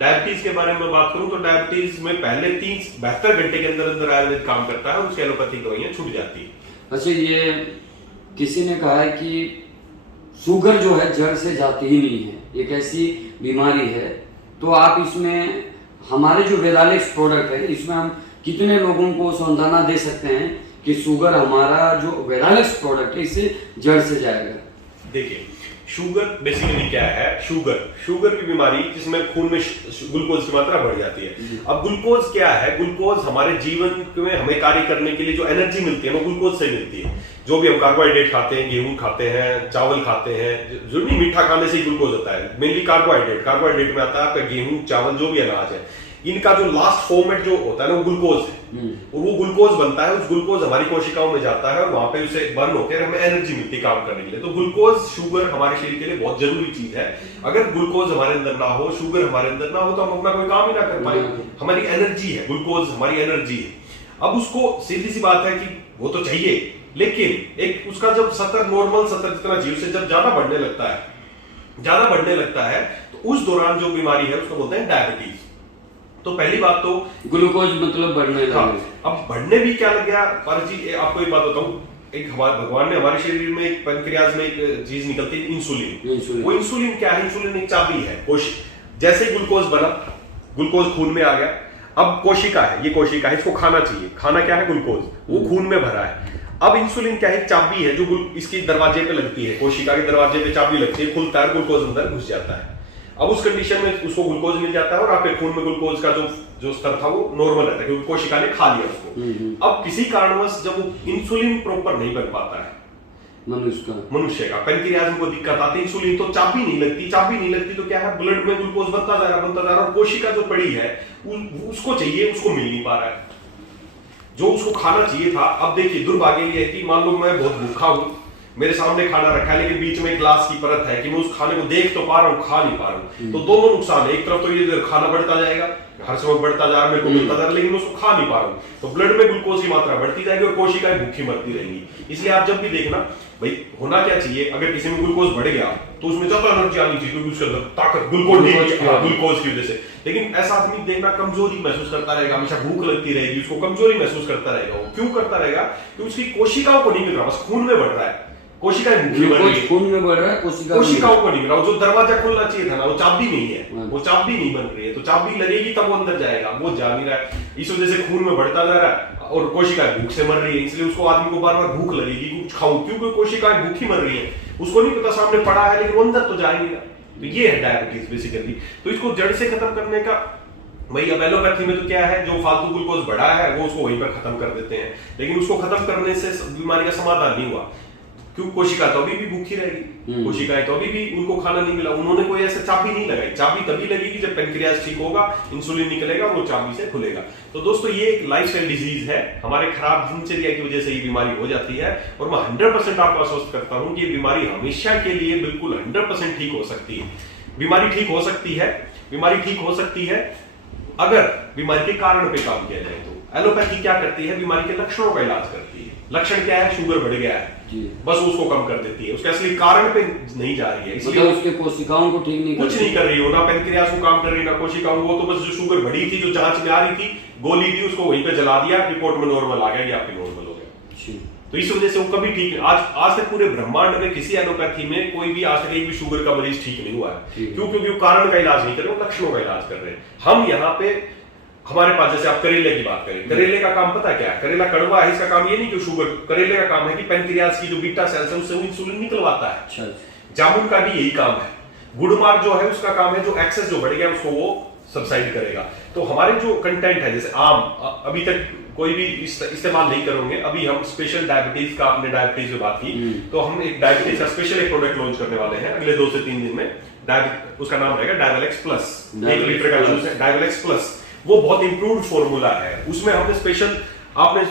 Diabetes के बारे में बात करूं तो डायबिटीज में पहले 72 घंटे के अंदर अंदर आयुर्वेद काम करता है और उसकी एलोपैथिक दवाइयां छूट जाती है। अच्छा, ये किसी ने कहा है कि शुगर जो है जड़ से जाती ही नहीं है, एक ऐसी बीमारी है, तो आप इसमें हमारे जो वेदालेक्स प्रोडक्ट है इसमें हम कितने लोगों को सांत्वना दे सकते हैं कि शुगर हमारा जो वेदालेक्स प्रोडक्ट है इससे जड़ से जाएगा? देखिए, शुगर बेसिकली क्या है? शुगर की बीमारी जिसमें खून में ग्लूकोज की मात्रा बढ़ जाती है। अब ग्लूकोज क्या है? ग्लूकोज हमारे जीवन में हमें कार्य करने के लिए जो एनर्जी मिलती है वो ग्लूकोज से मिलती है। जो भी हम कार्बोहाइड्रेट खाते हैं, गेहूं खाते हैं, चावल खाते हैं, जो भी मीठा खाने से ही ग्लूकोज होता है। मेनली कार्बोहाइड्रेट में आता है आपका गेहूं, चावल, जो भी अनाज है, इनका जो लास्ट फॉर्मेट जो होता है ना वो ग्लूकोज है। और वो ग्लूकोज बनता है, उस ग्लूकोज हमारी कोशिकाओं में जाता है और वहां पे उसे बर्न होकर हमें एनर्जी मिलती है काम करने के लिए। तो ग्लूकोज, शुगर हमारे शरीर के लिए बहुत जरूरी चीज है। अगर ग्लूकोज हमारे अंदर ना हो, शुगर हमारे अंदर ना हो, तो हम अपना कोई काम ही ना कर पाए। हमारी एनर्जी है, ग्लूकोज हमारी एनर्जी है। अब उसको सीधी सी बात है कि वो तो चाहिए, लेकिन एक उसका जब नॉर्मल सतर जितना जीव से जब ज्यादा बढ़ने लगता है तो उस दौरान जो बीमारी है उसको बोलते हैं डायबिटीज। तो पहली बात तो ग्लूकोज मतलब बढ़ने लगा। अब बढ़ने भी क्या लग गया पारस जी, आपको एक बात बताऊं, एक हमारे भगवान ने हमारे शरीर में एक पैनक्रियाज में एक चीज निकलती है इंसुलिन। वो इंसुलिन क्या है? इंसुलिन एक चाबी है। जैसे ग्लूकोज बना, ग्लूकोज खून में आ गया, अब कोशिका है, ये कोशिका है, इसको खाना चाहिए। खाना क्या है? ग्लूकोज, वो खून में भरा है। अब इंसुलिन क्या है? एक चाबी है जो इसकी दरवाजे पे लगती है, कोशिका के दरवाजे पे चाबी लगती है, खुलता है, ग्लूकोज अंदर घुस जाता है। अब उस कंडीशन में उसको ग्लूकोज मिल जाता है और आपके खून में ग्लूकोज का जो स्तर था वो नॉर्मल रहता है, क्योंकि कोशिका ने खा लिया उसको। अब किसी कारणवश जब वो इंसुलिन प्रॉपर नहीं बन पाता है मनुष्य का, पैनक्रियाज में कोई दिक्कत आती है, इंसुलिन तो चाबी नहीं लगती तो क्या है? ब्लड में ग्लूकोज बनता जा रहा है और कोशिका जो पड़ी है उसको चाहिए, उसको मिल नहीं पा रहा है जो उसको खाना चाहिए था। अब देखिए, दुर्भाग्य ये है कि मान लो मैं बहुत भूखा हूं, मेरे सामने खाना रखा है, लेकिन बीच में एक ग्लास की परत है कि मैं उस खाने को देख तो पा रहा हूँ, खा नहीं पा रहा हूँ। तो दोनों नुकसान है। एक तरफ तो ये खाना बढ़ता जाएगा, हर समय बढ़ता जा रहा है, मेरे को मिलता जा रहा है, लेकिन उसको खा नहीं पा रहा हूँ, तो ब्लड में ग्लूकोज की मात्रा बढ़ती जाएगी और कोशिकाएं भूखी मरती रहेंगी। इसलिए आप जब भी देखना, भाई होना क्या चाहिए, अगर किसी में ग्लूकोज बढ़ गया तो उसमें ज्यादा एनर्जी आनी चाहिए, क्योंकि उसके अंदर ताकत ग्लूकोज की वजह से। लेकिन ऐसा आदमी देखना कमजोरी महसूस करता रहेगा, हमेशा भूख लगती रहेगी, उसको कमजोरी महसूस करता रहेगा। वो क्यों करता रहेगा? क्योंकि उसकी कोशिकाओं को नहीं मिल रहा, बस खून में बढ़ रहा है, कोशिकाएं भूखी बढ़ रही है, खून में बढ़ रहा है, कोशिकाओं को नहीं मिल रहा। जो दरवाजा खुलना चाहिए था ना, वो चाबी नहीं है, वो चाबी नहीं बन रही है। तो चाबी लगेगी तब वो अंदर जाएगा, वो जा नहीं रहा है। इस वजह से खून में बढ़ता जा रहा है और कोशिकाएं भूख से मर रही है। इसलिए उसको आदमी को बार बार भूख लगेगी, कुछ खाऊं, क्योंकि कोशिकाएं भूखी मर रही है। उसको नहीं पता सामने पड़ा है, लेकिन वो अंदर तो जा ही नहीं रहा। तो ये है डायबिटीज बेसिकली। तो इसको जड़ से खत्म करने का, भाई अब एलोपैथी में तो क्या है, जो फालतू ग्लूकोज बढ़ा है वो उसको वहीं पर खत्म कर देते हैं, लेकिन उसको खत्म करने से बीमारी का समाधान नहीं हुआ। क्यों? कोशिका तो अभी भी भूखी रहेगी, कोशिकाएं तो अभी भी उनको खाना नहीं मिला। उन्होंने कोई ऐसा चाबी नहीं लगाई। चाबी तभी लगेगी जब पैनक्रियाज ठीक होगा, इंसुलिन निकलेगा, वो चाबी से खुलेगा। तो दोस्तों, ये एक लाइफस्टाइल डिजीज है, हमारे खराब दिनचर्या की वजह से ये बीमारी हो जाती है। और मैं 100% आपको आश्वस्त करता हूं कि ये बीमारी हमेशा के लिए बिल्कुल 100% ठीक हो सकती है। बीमारी ठीक हो सकती है अगर बीमारी के कारण पे काम किया जाए। तो एलोपैथी क्या करती है? बीमारी के लक्षणों का इलाज करती है। लक्षण क्या है? शुगर बढ़ गया है, बस उसको कम कर देती है, उसके असली कारण पे नहीं जा रही है। इसलिए उसके कोशिकाओं को ठीक नहीं, कुछ नहीं कर रही हो, ना पैनक्रियाज को काम कर रही, ना कोशिकाओं को। तो बस जो शुगर बढ़ी थी, जो जांच में आ रही थी, गोली दी, उसको वहीं पे जला दिया, रिपोर्ट में नॉर्मल आ गया, ये आपकी नॉर्मल हो गया। तो इस वजह से वो कभी ठीक, आज तक पूरे ब्रह्मांड में किसी एलोपैथी में कोई भी आज तक एक भी शुगर का मरीज ठीक नहीं हुआ है। क्यों? क्योंकि वो कारण का इलाज नहीं कर रहे, वो लक्षणों का इलाज कर रहे हैं। हम यहाँ पे, हमारे पास जैसे आप करेले की बात करें, करेले का काम पता क्या है? करेला कड़वा है, इसका काम ये नहीं कि शुगर, करेले का काम है कि पैनक्रियाज की जो बीटा सेल्स है उससे वो इंसुलिन निकलवाता है। जामुन का भी यही काम है। गुड़मार्ग जो है उसका काम है, जो एक्सेस जो बढ़ गया उसको वो सबसाइड करेगा। तो हमारे जो कंटेंट है, जैसे आम, अभी तक कोई भी इस्तेमाल नहीं करोगे। अभी हम स्पेशल डायबिटीज का, आपने डायबिटीज में बात की, तो हम एक डायबिटीज का स्पेशल एक प्रोडक्ट लॉन्च करने वाले हैं अगले 2 से 3 दिन में। उसका नाम रहेगा डायवेलेक्स प्लस। 1 लीटर का जूस है डायवेलेक्स प्लस, वो बहुत इंप्रूव्ड फॉर्मूला है। उसमें हमने स्पेशल, आपने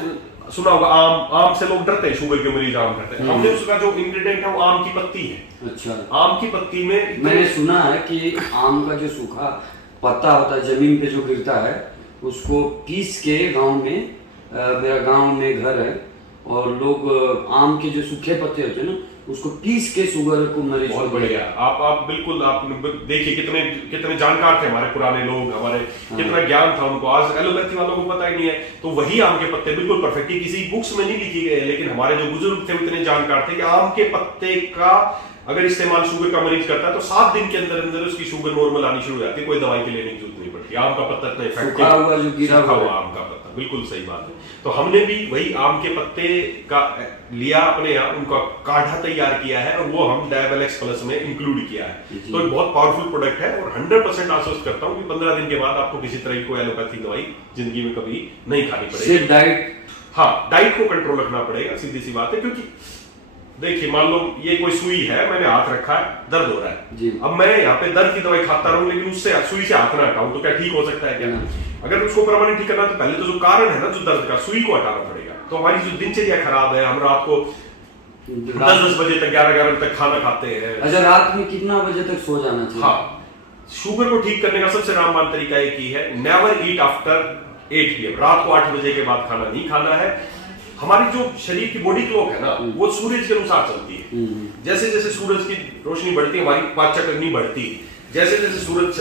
सुना होगा आम से लोग डरते हैं, शुगर के मरीज आम खाते हैं। हमने उसका जो इंग्रेडिएंट है वो आम की पत्ती है। अच्छा, आम की पत्ती में मैंने सुना है कि आम का जो सूखा पत्ता होता है, जमीन पे जो गिरता है, उसको पीस के गांव में, मेरा गांव में घर है, और लोग आम के जो सूखे पत्ते होते हैं ना, उसको पीस के शुगर को मरीज बहुत को बढ़िया। आप बिल्कुल आप देखिए कितने कितने जानकार थे हमारे पुराने लोग, हमारे कितना ज्ञान था उनको। आज एलोपैथी वालों को पता ही नहीं है। तो वही आम के पत्ते बिल्कुल परफेक्ट है, किसी बुक्स में नहीं लिखी गई, लेकिन हमारे जो बुजुर्ग थे वो इतने जानकार थे कि आम के पत्ते का अगर इस्तेमाल शुगर का मरीज करता है तो 7 दिन के अंदर अंदर उसकी शुगर नॉर्मल आनी शुरू हो जाती है, कोई दवाई के लेने की जरूरत नहीं पड़ती। आम का पत्ता इतना इफेक्टिव, हुआ जो गिरा हुआ आम का पत्ता, बिल्कुल सही बात है। तो हमने भी वही आम के पत्ते का लिया अपने यहाँ, उनका काढ़ा तैयार किया है और वो हम डायबेलेक्स प्लस में इंक्लूड किया है। तो एक बहुत पावरफुल प्रोडक्ट है और 100% आश्वस्त करता हूँ कि 15 दिन के बाद आपको किसी तरह की कोई एलोपैथी दवाई जिंदगी में कभी नहीं खानी पड़ेगी। सिर्फ डाइट, हाँ डाइट को कंट्रोल रखना पड़ेगा, सीधी सी बात है। क्योंकि देखिए मान लो ये कोई सुई है, मैंने हाथ रखा है, दर्द हो रहा है जी। अब मैं यहाँ पे दर्द की दवाई खाता रहूं लेकिन उससे सुई से हाथ ना हटाऊं तो क्या ठीक हो सकता है क्या? अगर उसको परमानेंट ठीक करना तो पहले तो जो कारण है ना जो दर्द का, सुई को हटाना पड़ेगा। तो हमारी जो दिनचर्या खराब है, हम रात को 10-10 बजे तक 11-11 बजे तक खाना खाते हैं। अच्छा, रात में कितना बजे तक सो जाना चाहिए? हाँ, शुगर को ठीक करने का सबसे रामबाण तरीका एक ही है, नेवर ईट आफ्टर 8 PM। रात को 8 बजे के बाद खाना नहीं खाना है। हमारी जो शरीर की बॉडी क्लॉक है ना वो सूरज के अनुसार चलती है। जैसे जैसे सूरज की रोशनी बढ़ती है हमारी पाचक अग्नि बढ़ती है, जैसे जैसे सूरज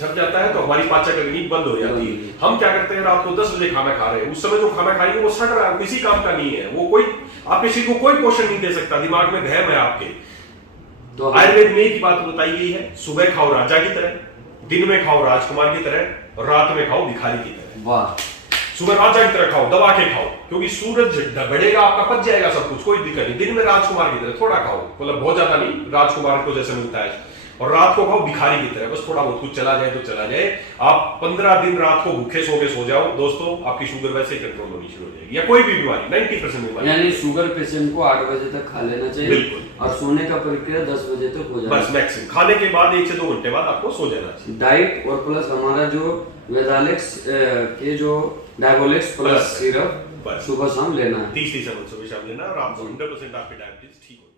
छप जाता है तो हमारी पाचक अग्नि बंद हो जाती है। हम क्या करते हैं, रात को 10 बजे खाना खा रहे हैं, उस समय जो खाना खाएंगे वो सड़ रहा है, किसी काम का नहीं है, वो कोई आपके शरीर को कोई पोषण नहीं दे सकता, दिमाग में वहम है आपके। तो आयुर्वेद में एक ही बात बताई गई है, सुबह खाओ राजा की तरह, दिन में खाओ राजकुमार की तरह और रात में खाओ भिखारी की तरह। वाह। सुबह राजा की तरह खाओ, दबा के खाओ, क्योंकि सूरज बढ़ेगा आपका, पच जाएगा सब कुछ, कोई दिक्कत नहीं। दिन में राजकुमार की तरह थोड़ा खाओ, मतलब बहुत ज्यादा नहीं, राजकुमार को जैसे मिलता है, और रात को खाओ भिखारी की तरह, बस थोड़ा बहुत कुछ चला जाए तो चला जाए। आप 15 दिन रात को भूखे सो के सो जाओ दोस्तों, आपकी शुगर वैसे ही कंट्रोल होनी शुरू हो जाएगी, या कोई भी बीमारी 90% बीमारी। यानी शुगर पेशेंट को 8 बजे तक खा लेना चाहिए। बिल्कुल। और सोने का प्रक्रिया 10 बजे तक हो जाए, बस मैक्सिमम खाने के बाद 1 से 2 घंटे बाद आपको सो जाना चाहिए। डाइट और प्लस हमारा जो वेदालेक्स के जो डायबोलेक्स प्लस सिरप सुबह शाम लेना है। 30 सुबह शाम लेना और आपको 100% आपकी डायबिटीज ठीक हो